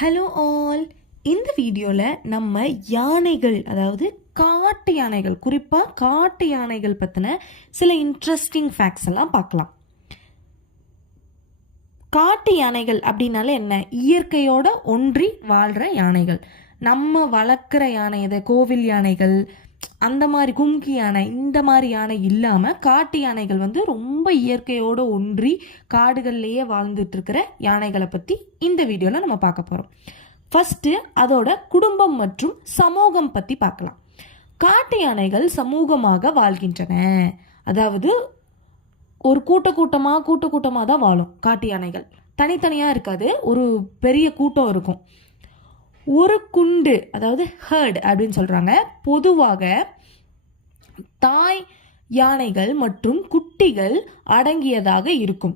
Hello all. இந்த வீடியோவில் நம்ம யானைகள், அதாவது காட்டு யானைகள், குறிப்பாக காட்டு யானைகள் பற்றின சில இன்ட்ரெஸ்டிங் ஃபேக்ட்ஸ் எல்லாம் பார்க்கலாம். காட்டு யானைகள் அப்படின்னாலே என்ன? இயற்கையோட ஒன்றி வாழ்கிற யானைகள். நம்ம வளர்க்குற யானை, இது கோவில் யானைகள், அந்த மாதிரி கும்கி யானை, இந்த மாதிரி யானை இல்லாமல் காட்டு யானைகள் ரொம்ப இயற்கையோடு ஒன்றி காடுகள்லேயே வாழ்ந்துட்டு இருக்கிற யானைகளை பற்றி இந்த வீடியோவில் நம்ம பார்க்க போகிறோம். ஃபஸ்ட்டு அதோட குடும்பம் மற்றும் சமூகம் பற்றி பார்க்கலாம். காட்டு யானைகள் சமூகமாக வாழ்கின்றன. அதாவது ஒரு கூட்டமாக தான் வாழும். காட்டு யானைகள் தனித்தனியாக இருக்காது, ஒரு பெரிய கூட்டம் இருக்கும். ஒரு குண்டு, அதாவது ஹர்ட் அப்படின்னு சொல்கிறாங்க. பொதுவாக தாய் யானைகள் மற்றும் குட்டிகள் அடங்கியதாக இருக்கும்.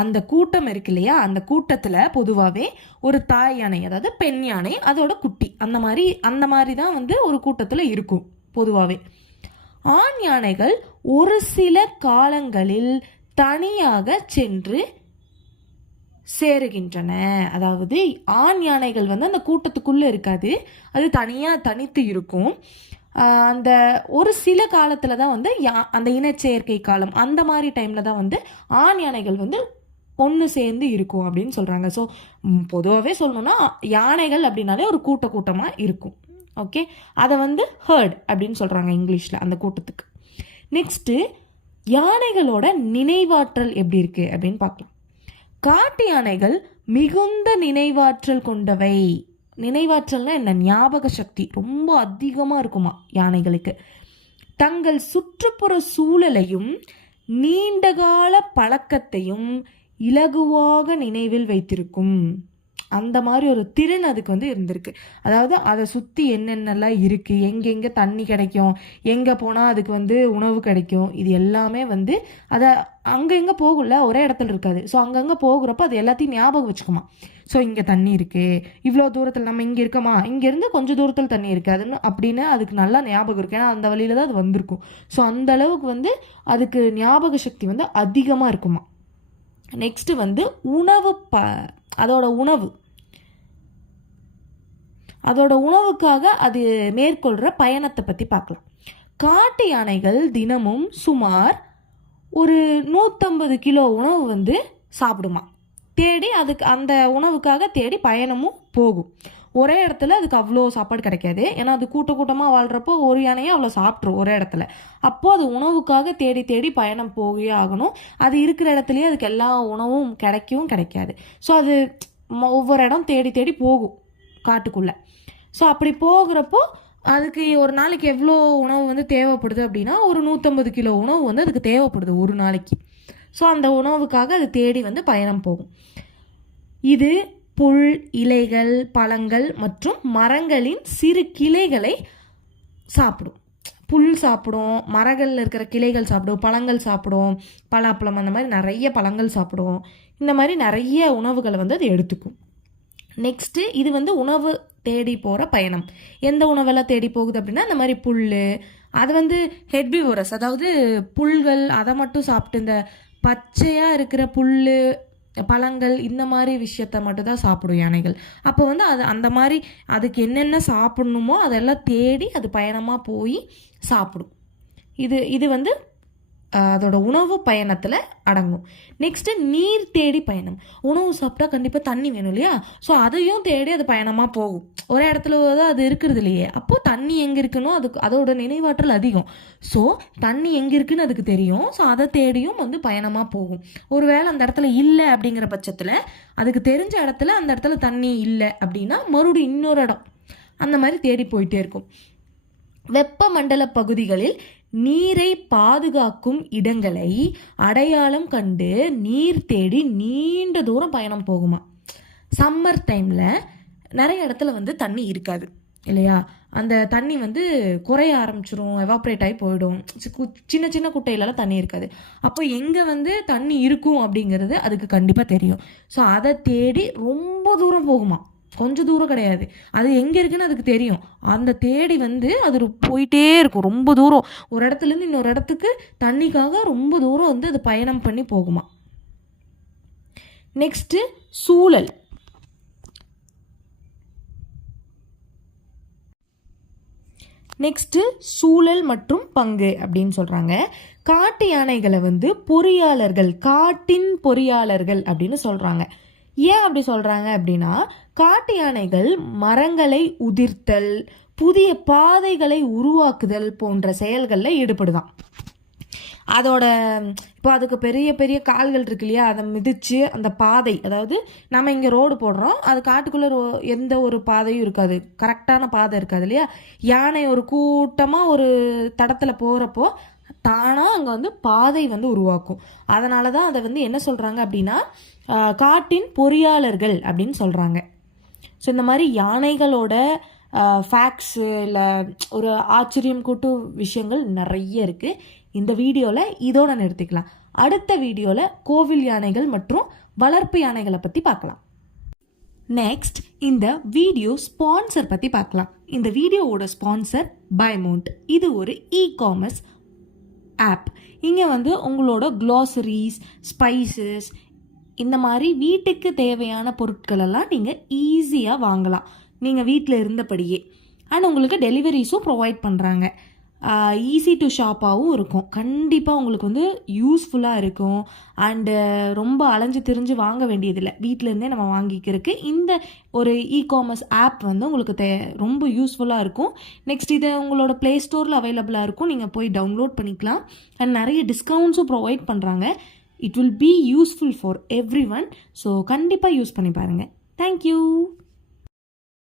அந்த கூட்டம் இருக்கு இல்லையா, அந்த கூட்டத்தில் பொதுவாகவே ஒரு தாய் யானை, அதாவது பெண் யானை, அதோட குட்டி, அந்த மாதிரி தான் ஒரு கூட்டத்தில் இருக்கும் பொதுவாகவே. ஆண் யானைகள் ஒரு சில காலங்களில் தனியாக சென்று சேருகின்றன. அதாவது ஆண் யானைகள் அந்த கூட்டத்துக்குள்ளே இருக்காது, அது தனித்து இருக்கும். அந்த ஒரு சில காலத்தில் தான் அந்த இனச்சேர்க்கை காலம், அந்த மாதிரி டைமில் தான் ஆண் யானைகள் ஒன்று சேர்ந்து இருக்கும் அப்படின்னு சொல்கிறாங்க. ஸோ பொதுவாகவே சொல்லணும்னா யானைகள் அப்படின்னாலே ஒரு கூட்டமாக இருக்கும். ஓகே, அதை ஹர்ட் அப்படின்னு சொல்கிறாங்க இங்கிலீஷில் அந்த கூட்டத்துக்கு. நெக்ஸ்ட்டு யானைகளோட நினைவாற்றல் எப்படி இருக்குது அப்படின்னு பார்க்கலாம். காட்டு யானைகள் மிகுந்த நினைவாற்றல் கொண்டவை. நினைவாற்றல்னா என்ன? ஞாபக சக்தி ரொம்ப அதிகமாக இருக்குமா யானைகளுக்கு. தங்கள் சுற்றுப்புற சூழலையும் நீண்டகால பழக்கத்தையும் இலகுவாக நினைவில் வைத்திருக்கும். அந்த மாதிரி ஒரு திறன் அதுக்கு இருந்திருக்கு. அதாவது அதை சுற்றி என்னென்னலாம் இருக்குது, எங்கெங்கே தண்ணி கிடைக்கும், எங்கே போனால் அதுக்கு உணவு கிடைக்கும், இது எல்லாமே அதை அங்கே போகல, ஒரே இடத்துல இருக்காது. ஸோ அங்கங்கே போகிறப்ப அது எல்லாத்தையும் ஞாபகம் வச்சுக்குமா. ஸோ இங்கே தண்ணி இருக்குது, இவ்வளோ தூரத்தில் நம்ம இங்கே இருக்கோமா, இங்கேருந்து கொஞ்சம் தூரத்தில் தண்ணி இருக்குது அதுன்னு அப்படின்னு அதுக்கு நல்லா ஞாபகம் இருக்குது. ஏன்னா அந்த வழியில் தான் அது வந்திருக்கும். ஸோ அந்த அளவுக்கு அதுக்கு ஞாபக சக்தி அதிகமாக இருக்குமா. நெக்ஸ்ட்டு உணவு, அதோட உணவுக்காக அது மேற்கொள்கிற பயணத்தை பற்றி பார்க்கலாம். காட்டு யானைகள் தினமும் சுமார் ஒரு 150 கிலோ உணவு சாப்பிடுமா. தேடி அதுக்கு அந்த உணவுக்காக தேடி பயணமும் போகும். ஒரே இடத்துல அதுக்கு அவ்வளோ சாப்பாடு கிடைக்காது. ஏன்னா அது கூட்டமாக வாழ்கிறப்போ ஒரு யானையே அவ்வளோ சாப்பிட்ரும் ஒரே இடத்துல. அப்போது அது உணவுக்காக தேடி பயணம் போகவே ஆகணும். அது இருக்கிற இடத்துலையே அதுக்கு எல்லா உணவும் கிடைக்காது. ஸோ அது ஒவ்வொரு இடம் தேடி போகும் காட்டுக்குள்ளே. ஸோ அப்படி போகிறப்போ அதுக்கு ஒரு நாளைக்கு எவ்வளோ உணவு தேவைப்படுது அப்படின்னா ஒரு 150 கிலோ உணவு அதுக்கு தேவைப்படுது ஒரு நாளைக்கு. ஸோ அந்த உணவுக்காக அது தேடி பயணம் போகும். இது புல், இலைகள், பழங்கள் மற்றும் மரங்களின் சிறு கிளைகளை சாப்பிடும். புல் சாப்பிடும், மரங்களில் இருக்கிற கிளைகள் சாப்பிடும், பழங்கள் சாப்பிடும், பலாப்பழம், அந்த மாதிரி நிறைய பழங்கள் சாப்பிடும். இந்த மாதிரி நிறைய உணவுகளை அது எடுத்துக்கும். நெக்ஸ்ட்டு இது உணவு தேடி போகிற பயணம். எந்த உணவெல்லாம் தேடி போகுது அப்படின்னா இந்த மாதிரி புல், அது ஹெர்பிவோரஸ், அதாவது புல்கள் அதை மட்டும் சாப்பிட்டு இந்த பச்சையாக இருக்கிற புல், பழங்கள், இந்த மாதிரி விஷயத்த மட்டும் தான் சாப்பிடும் யானைகள். அப்போ அது அந்த மாதிரி அதுக்கு என்னென்ன சாப்பிடணுமோ அதெல்லாம் தேடி அது பயணமாக போய் சாப்பிடும். இது அதோட உணவு பயணத்தில் அடங்கும். நெக்ஸ்ட்டு நீர் தேடி பயணம். உணவு சாப்பிட்டா கண்டிப்பாக தண்ணி வேணும் இல்லையா. ஸோ அதையும் தேடி அது பயணமாக போகும். ஒரே இடத்துல தான் அது இருக்கிறது இல்லையே. அப்போது தண்ணி எங்கே இருக்குன்னோ அதோட நினைவாற்றல் அதிகம். ஸோ தண்ணி எங்கே இருக்குன்னு அதுக்கு தெரியும். ஸோ அதை தேடியும் பயணமாக போகும். ஒருவேளை அந்த இடத்துல இல்லை அப்படிங்கிற பட்சத்தில் அதுக்கு தெரிஞ்ச இடத்துல அந்த இடத்துல தண்ணி இல்லை அப்படின்னா மறுபடியும் இன்னொரு இடம் அந்த மாதிரி தேடி போயிட்டே இருக்கும். வெப்பமண்டல பகுதிகளில் நீரை பாதுகாக்கும் இடங்களை அடையாளம் கண்டு நீர் தேடி நீண்ட தூரம் பயணம் போகுமா. சம்மர் டைமில் நிறைய இடத்துல தண்ணி இருக்காது இல்லையா. அந்த தண்ணி குறைய ஆரம்பிச்சிரும், எவாப்ரேட் ஆகி போயிடும். சின்ன சின்ன குட்டையிலலாம் தண்ணி இருக்காது. அப்போ எங்கே தண்ணி இருக்கும் அப்படிங்கிறது அதுக்கு கண்டிப்பாக தெரியும். ஸோ அதை தேடி ரொம்ப தூரம் போகுமா. கொஞ்சம் தூரம் கிடையாது, அது எங்கே இருக்குன்னு அதுக்கு தெரியும். அந்த தேடி அது போயிட்டே இருக்கும் ரொம்ப தூரம். ஒரு இடத்துலேருந்து இன்னொரு இடத்துக்கு தண்ணிக்காக ரொம்ப தூரம் அது பயணம் பண்ணி போகுமா. நெக்ஸ்ட்டு சூழல். நெக்ஸ்ட்டு சூழல் மற்றும் பங்கு அப்படின்னு சொல்கிறாங்க. காட்டு யானைகளை வந்து பொறியாளர்கள், காட்டின் பொறியாளர்கள் அப்படின்னு சொல்கிறாங்க. ஏன் அப்படி சொல்கிறாங்க அப்படின்னா, காட்டு யானைகள் மரங்களை உதிர்த்தல், புதிய பாதைகளை உருவாக்குதல் போன்ற செயல்களில் ஈடுபடுதான். அதோட இப்போ அதுக்கு பெரிய பெரிய கால்கள் இருக்கு இல்லையா, அதை மிதித்து அந்த பாதை, அதாவது நம்ம இங்கே ரோடு போடுறோம், அது காட்டுக்குள்ளே எந்த ஒரு பாதையும் இருக்காது, கரெக்டான பாதை இருக்காது இல்லையா. யானை ஒரு கூட்டமாக ஒரு தடத்தில் போகிறப்போ தானாக அங்கே வந்து பாதை வந்து உருவாக்கும். அதனால தான் அதை வந்து என்ன சொல்கிறாங்க அப்படின்னா காட்டின் பொறியாளர்கள் அப்படின்னு சொல்கிறாங்க. ஸோ இந்த மாதிரி யானைகளோட ஃபேக்ட்ஸு இல்லை ஒரு ஆச்சரியம் கூட்டும் விஷயங்கள் நிறைய இருக்குது. இந்த வீடியோவில் இதோட நிறுத்திக்கலாம். அடுத்த வீடியோவில் கோவில் யானைகள் மற்றும் வளர்ப்பு யானைகளை பற்றி பார்க்கலாம். நெக்ஸ்ட் இந்த வீடியோ ஸ்பான்சர் பற்றி பார்க்கலாம். இந்த வீடியோவோட ஸ்பான்சர் பைமோண்ட். இது ஒரு இ-காமர்ஸ் ஆப். இங்கே வந்து உங்களோட க்ளாசரிஸ், ஸ்பைசஸ், இந்த மாதிரி வீட்டுக்கு தேவையான பொருட்களெல்லாம் நீங்கள் ஈஸியாக வாங்கலாம், நீங்கள் வீட்டில் இருந்தபடியே. அண்ட் உங்களுக்கு டெலிவரிஸும் ப்ரொவைட் பண்ணுறாங்க. ஈஸி டு ஷாப்பாகவும் இருக்கும். கண்டிப்பாக உங்களுக்கு வந்து யூஸ்ஃபுல்லாக இருக்கும். அண்டு ரொம்ப அலைஞ்சு திரிஞ்சு வாங்க வேண்டியதில்லை, வீட்டிலேருந்தே நம்ம வாங்கிக்கிறதுக்கு இந்த ஒரு இ-காமர்ஸ் ஆப் வந்து உங்களுக்கு ரொம்ப யூஸ்ஃபுல்லாக இருக்கும். நெக்ஸ்ட் இது உங்களோட ப்ளே ஸ்டோரில் அவைலபிளாக இருக்கும், நீங்கள் போய் டவுன்லோட் பண்ணிக்கலாம். அண்ட் நிறைய டிஸ்கவுண்ட்ஸும் ப்ரொவைட் பண்ணுறாங்க. It will be useful for every one. So கண்டிப்பாக யூஸ் பண்ணி பாருங்கள். தேங்க்யூ.